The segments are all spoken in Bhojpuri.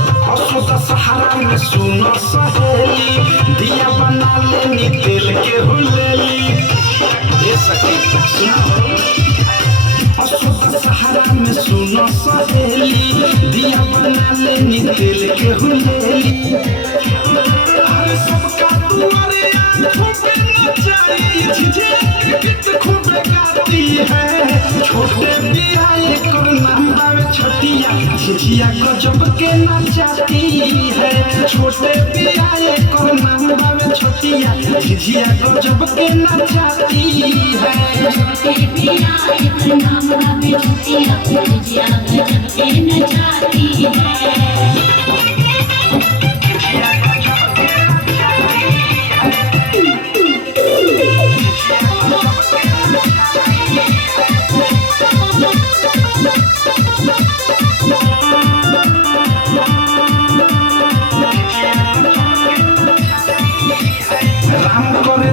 सहारा में सुनो सहेली दिया बना लेनी तेल के हुलेली ये सखी सुनो सहारा में सुनो सहेली दिया बना लेनी तेल के हुलेली अरे सबका तुम्हारे आंखों पे नचाई झिझिया गीत खूब गाती है छोटे बियाहे कर नाम बावे छटिया झिझिया गजब के नचाती है छोटे बियाहे कर नाम बावे छटिया झिझिया गजब के नचाती है छोटे बियाहे कर नाम बावे छटिया झिझिया गजब के नचाती है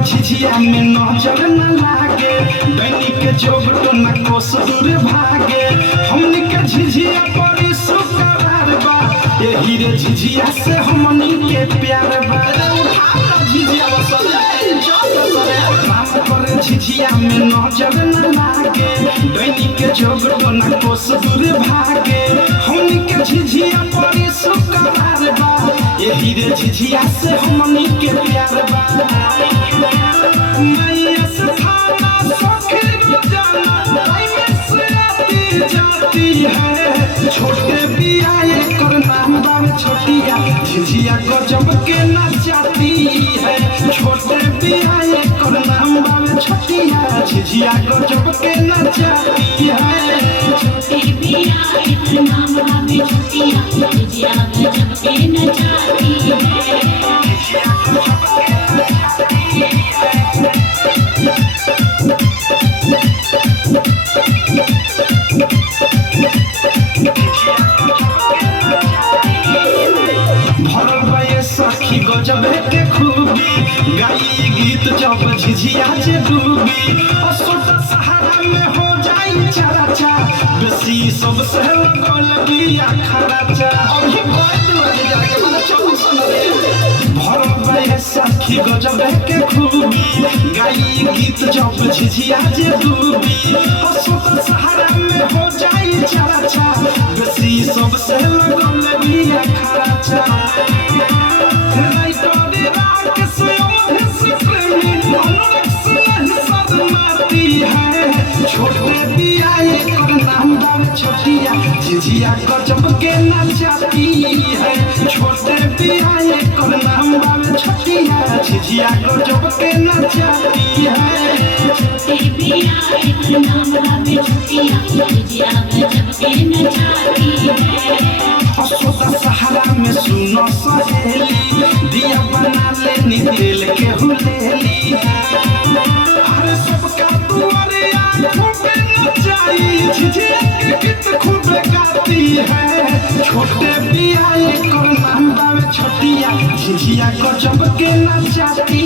झिझिया में नजर न लागे दैनी के जोग तो न कोस दूर भागे हमनी के झिझिया बड़ी सुकरार बा यही रे झिझिया से हमनी के प्यार बा झिझिया करे झिझिया में नजर न लागे दैनी के जोग तो न कोस दूर भागे हमनी के झिझिया बड़ी सुकरार बा यही रे झिझिया से हमनी के प्यार बा मैया से खाना सखी रोजाना में से आती जाती है छोटे बियाहे कर नाम बावे छटिया झिझिया गजब के नचाती है छोटे बियाहे कर नाम बावे छटिया झिझिया गजब के नचाती है छोटे बियाहे कर नाम बावे छटिया झिझिया गजब के नचाती है सखी गजब के खूबी गाई गीत जब झिझिया जे डूबी असुत सहारा में हो जाई चराचा बेसी सबसे लगल बिया खराचा अभी कोई जाके मन चौक सुन रे भरबे सखी गजब के खूबी गाई गीत जब झिझिया जे डूबी असुत सहारा में हो जाई चराचा बेसी सबसे लगल बिया खराचा छोटे बियाहे कर नाम बावे छटिया झिझिया गजब के नचाती है छोटे बियाहे कर नाम बावे छटिया झिझिया गजब के नचाती है छोटे बियाहे कर नाम बावे छटिया झिझिया गजब के नचाती है सहारा में सुनो सहेली दिया बना लेनी तेल के हुलेली अरे सबका तुम्हारे आंखों पे नचाई झिझिया गीत खूब गाती है छोटे बियाहे कर नाम बावे छटिया झिझिया गजब के नचाती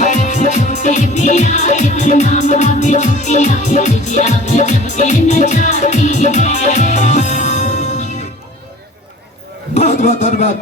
है छोटे बियाहे कर नाम बावे छटिया झिझिया गजब के नचाती है बहुत बहुत धन्यवाद।